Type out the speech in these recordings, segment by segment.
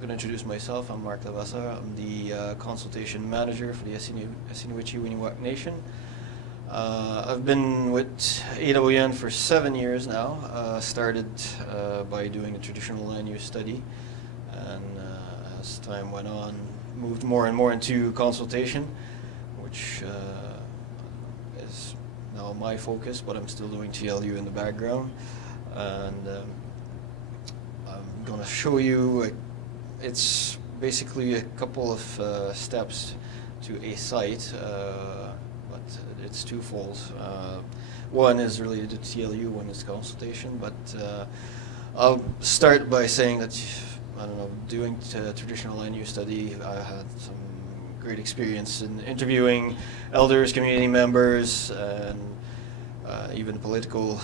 going to introduce myself. I'm Mark Lavasa. I'm the consultation manager for the Aseniwuche Winewak Nation. I've been with AWN for 7 years now. Started by doing a traditional land use study, and as time went on, moved more and more into consultation, which is now my focus, but I'm still doing TLU in the background. And I'm going to show you, it's basically a couple of steps to a site, but it's twofold. One is related to TLU, one is consultation, but I'll start by saying that, I don't know, doing traditional land use study, I had some great experience in interviewing elders, community members, and even political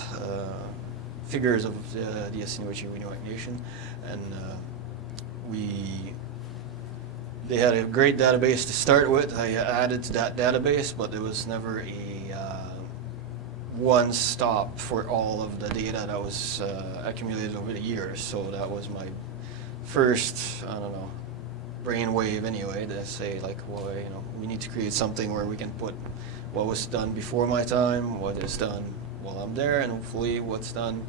figures of the Aseniwuche Winewak Nation, and they had a great database to start with. I added to that database, but there was never a one stop for all of the data that was accumulated over the years. So that was my first, I don't know, brainwave anyway, to say like, well, you know, we need to create something where we can put what was done before my time, what is done while I'm there, and hopefully what's done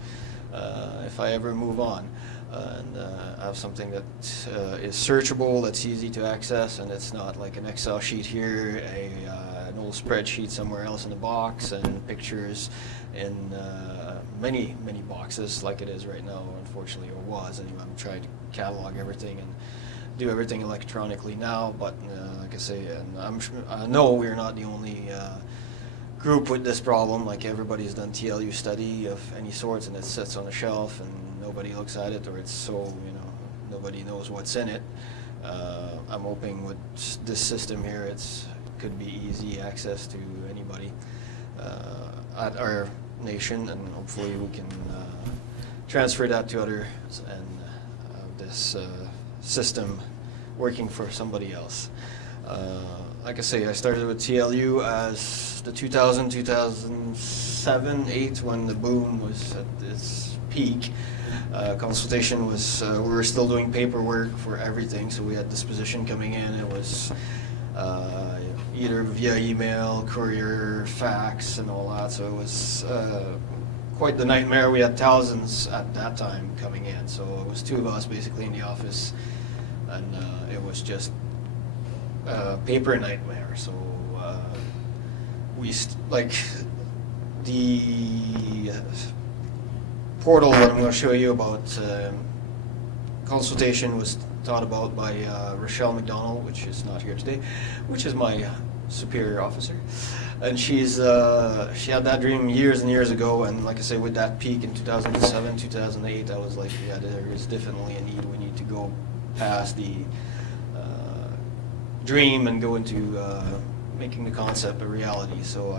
if I ever move on. And have something that is searchable, that's easy to access, and it's not like an Excel sheet here, an old spreadsheet somewhere else in the box, and pictures in many boxes like it is right now, unfortunately, or was. Anyway, I'm trying to catalog everything and do everything electronically now, but like I say, and I know we're not the only group with this problem. Like, everybody's done TLU study of any sorts, and it sits on a shelf and nobody looks at it, or it's so, you know, nobody knows what's in it. I'm hoping with this system here, it could be easy access to anybody at our nation, and hopefully we can transfer that to others and this system working for somebody else. Like I say, I started with TLU as the 2007-8 when the boom was at its peak. Consultation was, we were still doing paperwork for everything, so we had disposition coming in. It was either via email, courier, fax, and all that, so it was quite the nightmare. We had thousands at that time coming in, so it was two of us basically in the office, and it was just paper nightmare. So like the portal that I'm going to show you about consultation was thought about by Rochelle McDonald, which is not here today, which is my superior officer, and she had that dream years and years ago. And like I say, with that peak in 2007, 2008, I was like, yeah, there is definitely a need. We need to go past the dream and go into making the concept a reality. So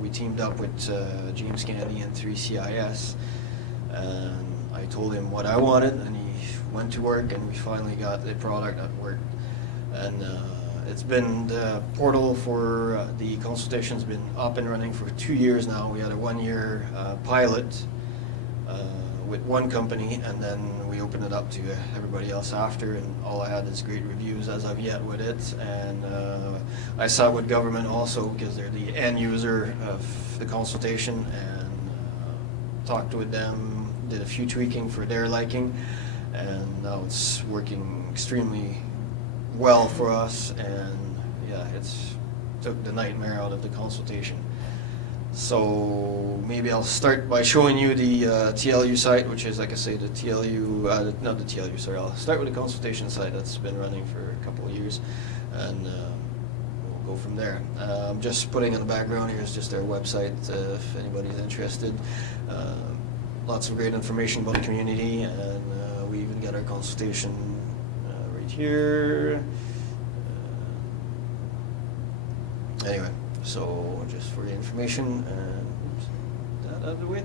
we teamed up with James Candy and 3CIS, and I told him what I wanted, and he went to work, and we finally got a product that worked. And it's been, the portal for the consultation's been up and running for 2 years now. We had a 1-year pilot with one company, and then we opened it up to everybody else after, and all I had is great reviews as of yet with it. And I sat with government also, because they're the end user of the consultation, and talked with them, did a few tweaking for their liking, and now it's working extremely well for us. And yeah, it's took the nightmare out of the consultation. So maybe I'll start by showing you the TLU site, which is, like I say, the TLU, not the TLU, sorry, I'll start with the consultation site that's been running for a couple of years, and we'll go from there. I'm just putting in the background here is just their website, if anybody's interested. Lots of great information about the community, and we even got our consultation right here. Anyway, so just for your information, and that out of the way.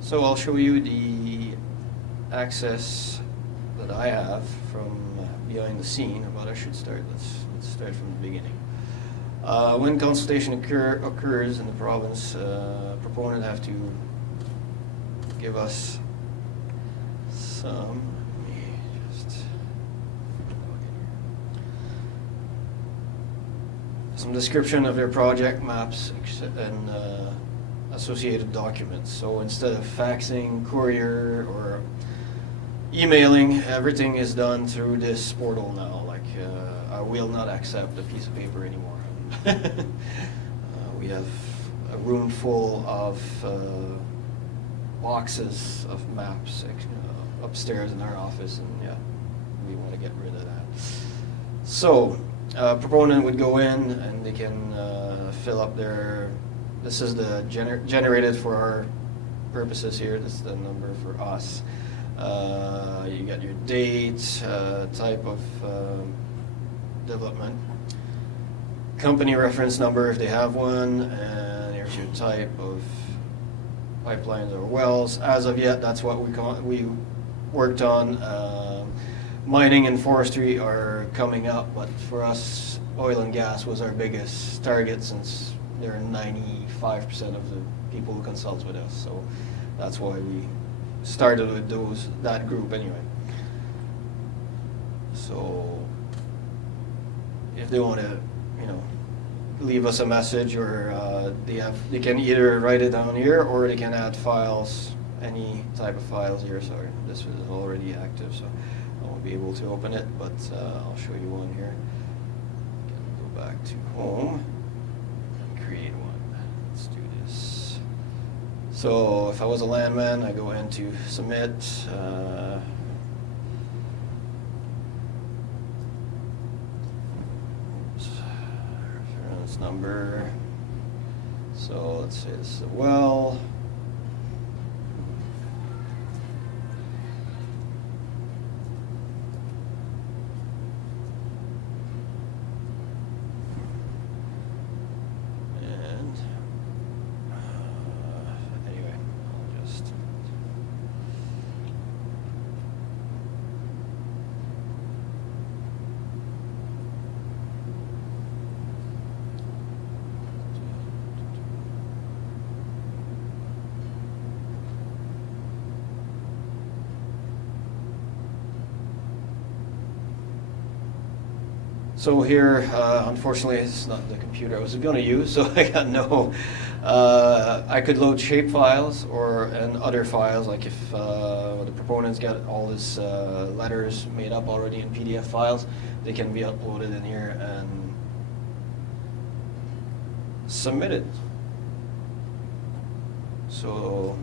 So I'll show you the access that I have from behind the scene. But I should start. Let's start from the beginning. When consultation occurs in the province, proponent have to give us some. Let me just some description of their project maps and associated documents. So instead of faxing, courier, or emailing, everything is done through this portal now. Like I will not accept a piece of paper anymore. We have a room full of boxes of maps upstairs in our office, and yeah, we want to get rid of that. So proponent would go in and they can fill up their, this is the generated for our purposes here, this is the number for us. You got your date, type of development, company reference number if they have one, and here's your type of pipelines or wells. As of yet, that's what we worked on. Mining and forestry are coming up, but for us, oil and gas was our biggest target since they're 95% of the people who consult with us. So that's why we started with that group anyway. So if they want to, leave us a message, or they can either write it down here, or they can add files, any type of files here. Sorry, this is already active, so I won't be able to open it, but I'll show you one here. Go back to home and create one. Let's do this. So if I was a landman, I go into submit. Reference number. So let's say this is a well. So here, unfortunately, it's not the computer I was going to use, so I got no. I could load shape files and other files, like if the proponents got all these letters made up already in PDF files, they can be uploaded in here and submitted. So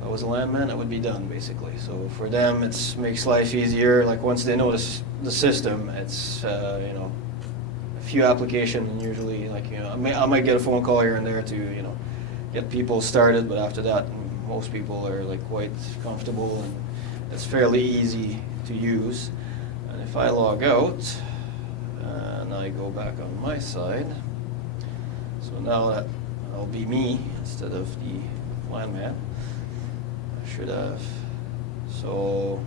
if I was a landman, it would be done basically. So for them, it makes life easier. Like once they know the system, it's a few applications, and usually I might get a phone call here and there to get people started, but after that, most people are quite comfortable and it's fairly easy to use. And if I log out and I go back on my side, so now that'll be me instead of the landman. Should have. So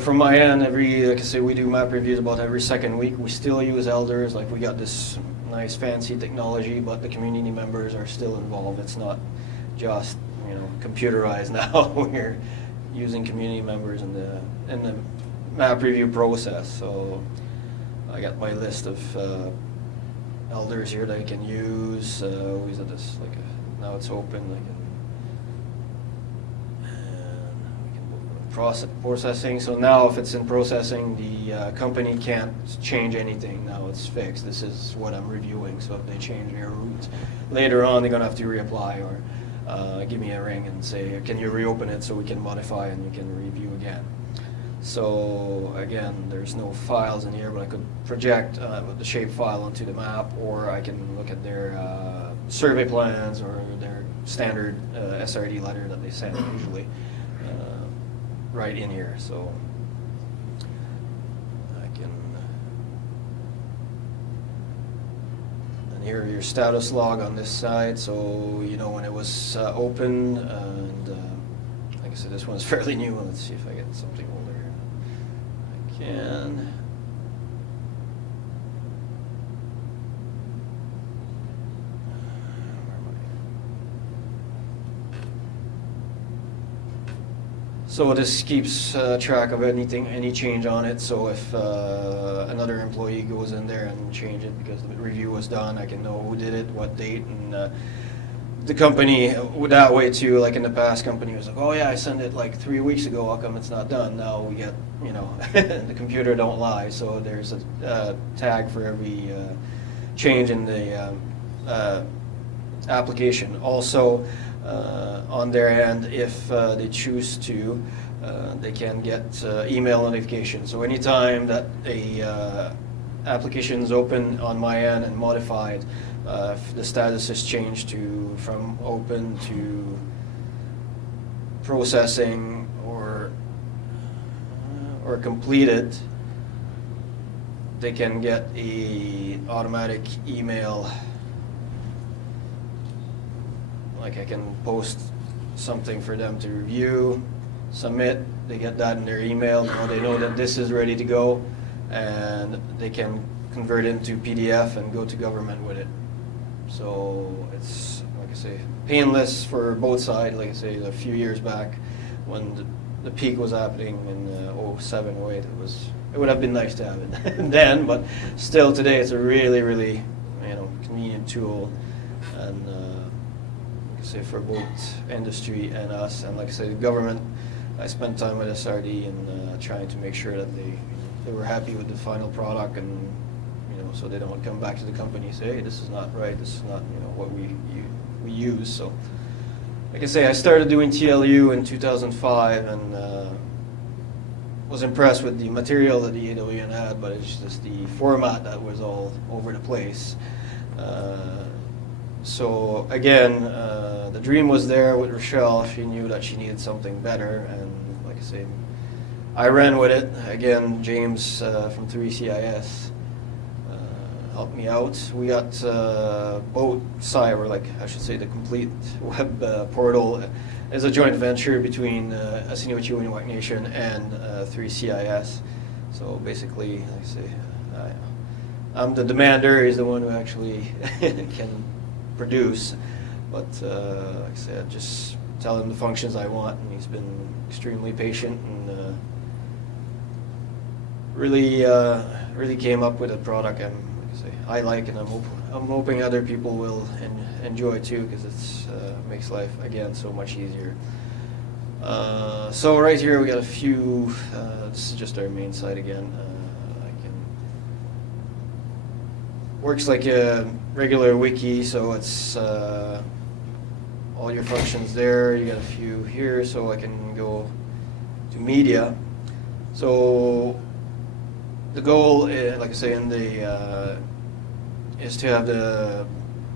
from my end, like I say, we do map reviews about every second week. We still use elders. Like we got this nice fancy technology, but the community members are still involved. It's not just computerized now. We're using community members in the map review process. So I got my list of elders here that I can use. Always at this now it's open. And we can move processing. So now if it's in processing, the company can't change anything. Now it's fixed. This is what I'm reviewing. So if they change their route later on, they're gonna have to reapply or give me a ring and say, can you reopen it so we can modify and you can review again. So again, there's no files in here, but I could project the shape file onto the map, or I can look at their survey plans or their standard SRD letter that they send usually right in here. So I can, and here are your status log on this side, so when it was open, and like I said, this one's fairly new. Let's see if I get something older. Can So this keeps track of any change on it. So if another employee goes in there and change it because the review was done, I can know who did it, what date, and the company that way too. Like in the past, company was like, oh yeah, I sent it like 3 weeks ago. How come it's not done? Now we get, you know, the computer don't lie. So there's a tag for every change in the application. Also, on their end, if they choose to, they can get email notification. So anytime that a application is open on my end and modified, if the status is changed from open to processing or completed, they can get a automatic email. Like I can post something for them to review, submit, they get that in their email. Now they know that this is ready to go, and they can convert it into PDF and go to government with it. So it's, like I say, painless for both sides. Like I say, a few years back when the peak was happening in 07, 08, it would have been nice to have it then, but still today it's a really, really, you know, convenient tool. And say for both industry and us, and like I say, the government, I spent time with SRD and trying to make sure that they were happy with the final product, and you know, so they don't come back to the company and say, hey, this is not right, this is not, you know, what we use. So like I say, I started doing TLU in 2005 and was impressed with the material that the AWN had, but it's just the format that was all over the place. So again, the dream was there with Rochelle. She knew that she needed something better, and like I say, I ran with it. Again, James from 3CIS helped me out. We got both sides, or like I should say, the complete web portal is a joint venture between Aseniwuche Winewak Nation and 3CIS. So basically, like I say, I'm the demander. He's the one who actually can produce, but like I said, just tell him the functions I want, and he's been extremely patient and really came up with a product like I say, I like, and I'm hoping other people will enjoy too, because it's makes life again so much easier. So right here we got a few. This is just our main site again. Works like a regular wiki, so it's all your functions there. You got a few here, so I can go to media. So the goal, like I say, in the is to have the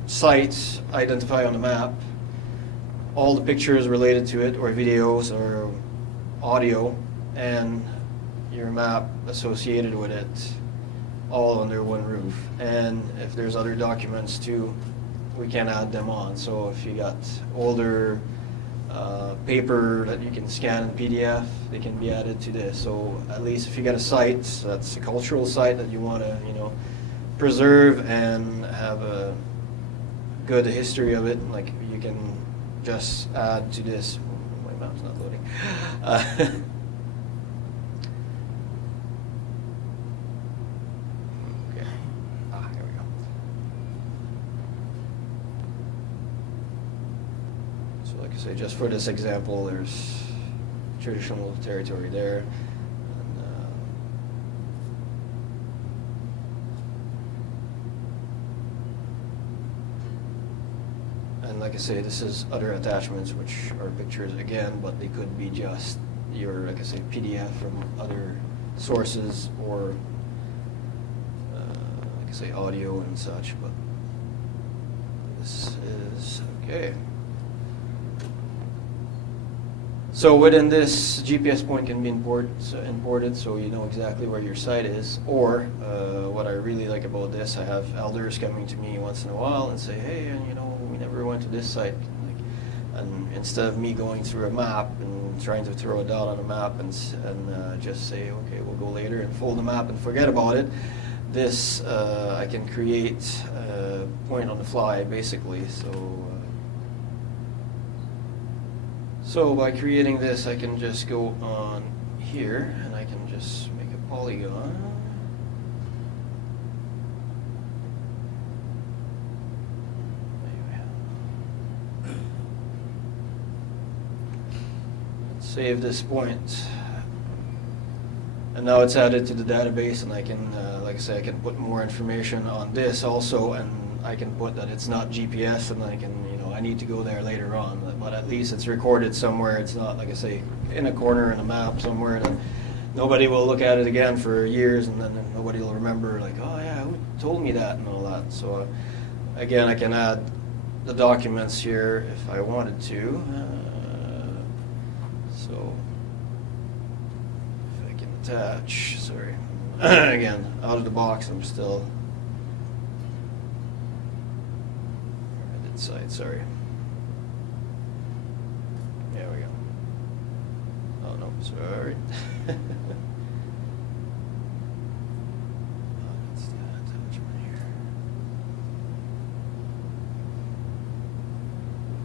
site identified on the map, all the pictures related to it, or videos, or audio, and your map associated with it, all under one roof. And if there's other documents too, we can add them on. So if you got older paper that you can scan in PDF, they can be added to this. So at least if you got a site that's a cultural site that you want to, you know, preserve and have a good history of it, like you can just add to this. My map's not loading. So just for this example, there's traditional territory there. And like I say, this is other attachments, which are pictures again, but they could be just your, like I say, PDF from other sources, or like I say, audio and such. But this is okay. So within this, GPS point can be imported, so you know exactly where your site is. Or what I really like about this, I have elders coming to me once in a while and say, hey, you know, we never went to this site. And instead of me going through a map and trying to throw a dot on a map and just say, okay, we'll go later and fold the map and forget about it, this I can create a point on the fly, basically. So by creating this, I can just go on here and I can just make a polygon. Save this point, and now it's added to the database, and I can, like I say, I can put more information on this also, and I can put that it's not GPS, and I can, I need to go there later on, but at least it's recorded somewhere. It's not, like I say, in a corner in a map somewhere that nobody will look at it again for years, and then nobody will remember, like, oh yeah, who told me that and all that. So again, I can add the documents here if I wanted to. So if I can attach, sorry, again, out of the box, I'm still, edit site, sorry. There we go. Oh no, sorry. That's the attachment here.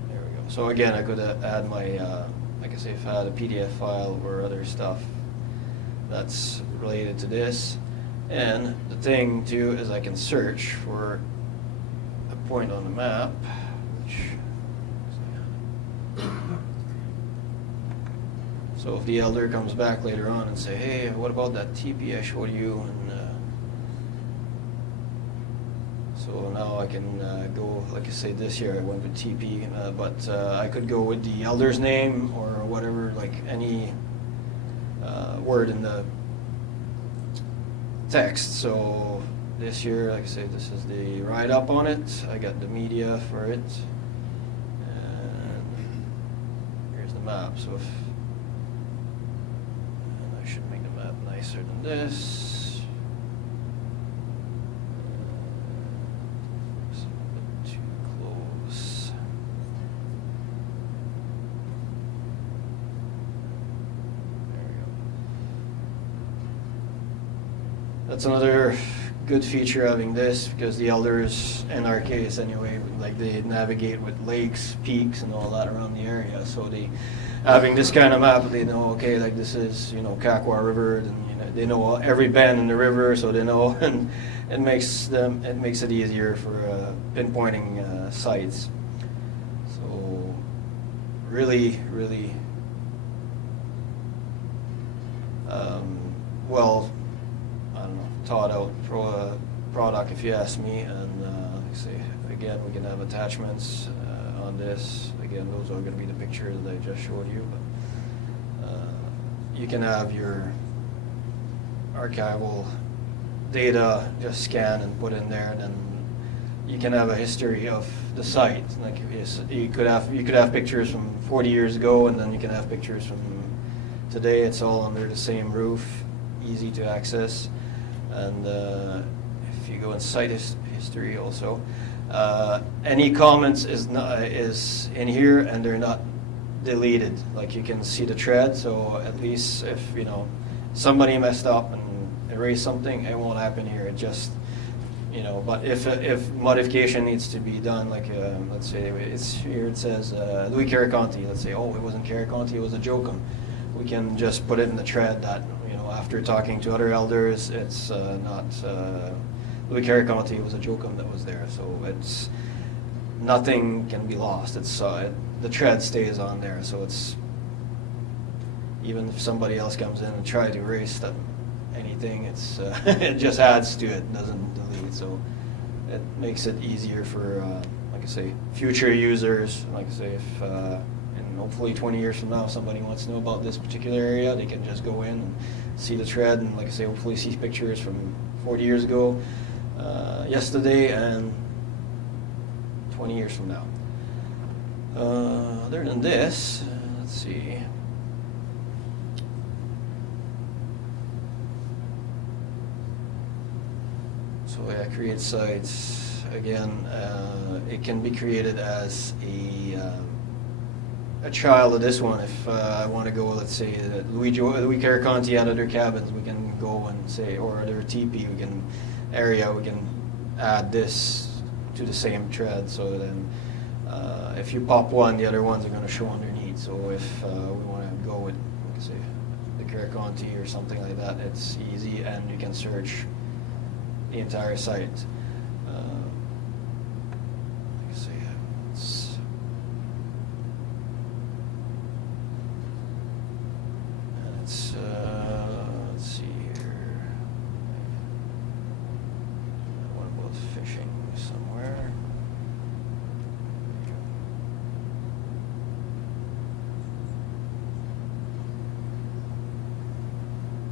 There we go. So again, I could add my, like I say, if I had a PDF file or other stuff that's related to this. And the thing too is I can search for a point on the map, which, so if the elder comes back later on and say, hey, what about that TP I showed you? And so now I can go, like I say, this year I went with TP, but I could go with the elder's name or whatever, like any word in the text. So this year, like I say, this is the write-up on it. I got the media for it. And here's the map. So if, and I should make the map nicer than this. That's another good feature having this, because the elders, in our case anyway, like they navigate with lakes, peaks, and all that around the area. So they, having this kind of map, they know, okay, like this is, Kakwa River, and they know every bend in the river, so they know, and it makes it easier for pinpointing sites. So really, really well, thought out product, if you ask me. And like I say, again, we can have attachments on this. Again, those are going to be the pictures that I just showed you, but you can have your archival data just scan and put in there, and then you can have a history of the site. Like you could have pictures from 40 years ago, and then you can have pictures from today. It's all under the same roof, easy to access. And if you go in site history also, any comments is in here, and they're not deleted. Like you can see the thread, so at least if somebody messed up and erased something, it won't happen here. It just but if modification needs to be done, like let's say it's here, it says Louis Caraconti. Let's say, oh, it wasn't Caraconti, it was a Jokum. We can just put it in the thread that after talking to other elders, it's not Louis Caraconti, it was a Jokum that was there. So it's nothing can be lost. It's the thread stays on there, so it's even if somebody else comes in and try to erase anything, it's it just adds to it, doesn't delete. So it makes it easier for like I say, future users. Like I say, if and hopefully 20 years from now somebody wants to know about this particular area, they can just go in and see the thread, and like I say, hopefully see pictures from 40 years ago, yesterday, and 20 years from now. Other than this, let's see. So yeah, create sites. Again, it can be created as a child of this one. If I want to go, let's say that Louis Caraconti had other cabins, we can go and say, or other TP, we can add this to the same thread. So then, if you pop one, the other ones are going to show underneath. feed. So if we want to go with, like say, the Karakonti or something like that, it's easy, and you can search the entire site. Like say, let's see here. What about fishing somewhere?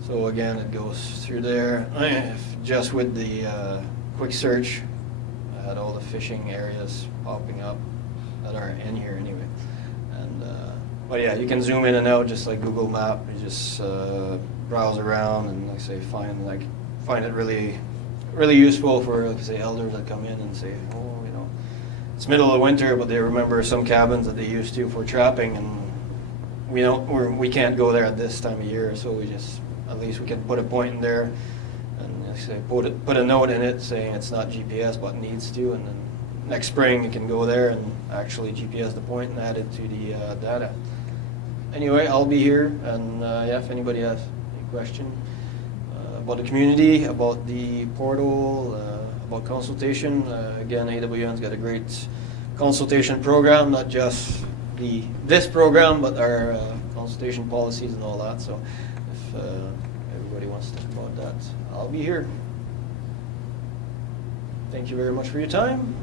So again, it goes through there. If just with the quick search, I had all the fishing areas popping up that are in here anyway. And but yeah, you can zoom in and out just like Google Map. You just browse around and, like say, find it really useful for, like say, elders that come in and say, oh, you know, it's middle of winter, but they remember some cabins that they used to for trapping, and we can't go there at this time of year, so we just, at least we can put a point in there and, like say, put a note in it saying it's not GPS but needs to, and then next spring you can go there and actually GPS the point and add it to the data. Anyway, I'll be here, and yeah, if anybody has any question about the community, about the portal, about consultation, again, AWN's got a great consultation program, not just this program, but our consultation policies and all that. So if everybody wants to talk about that, I'll be here. Thank you very much for your time.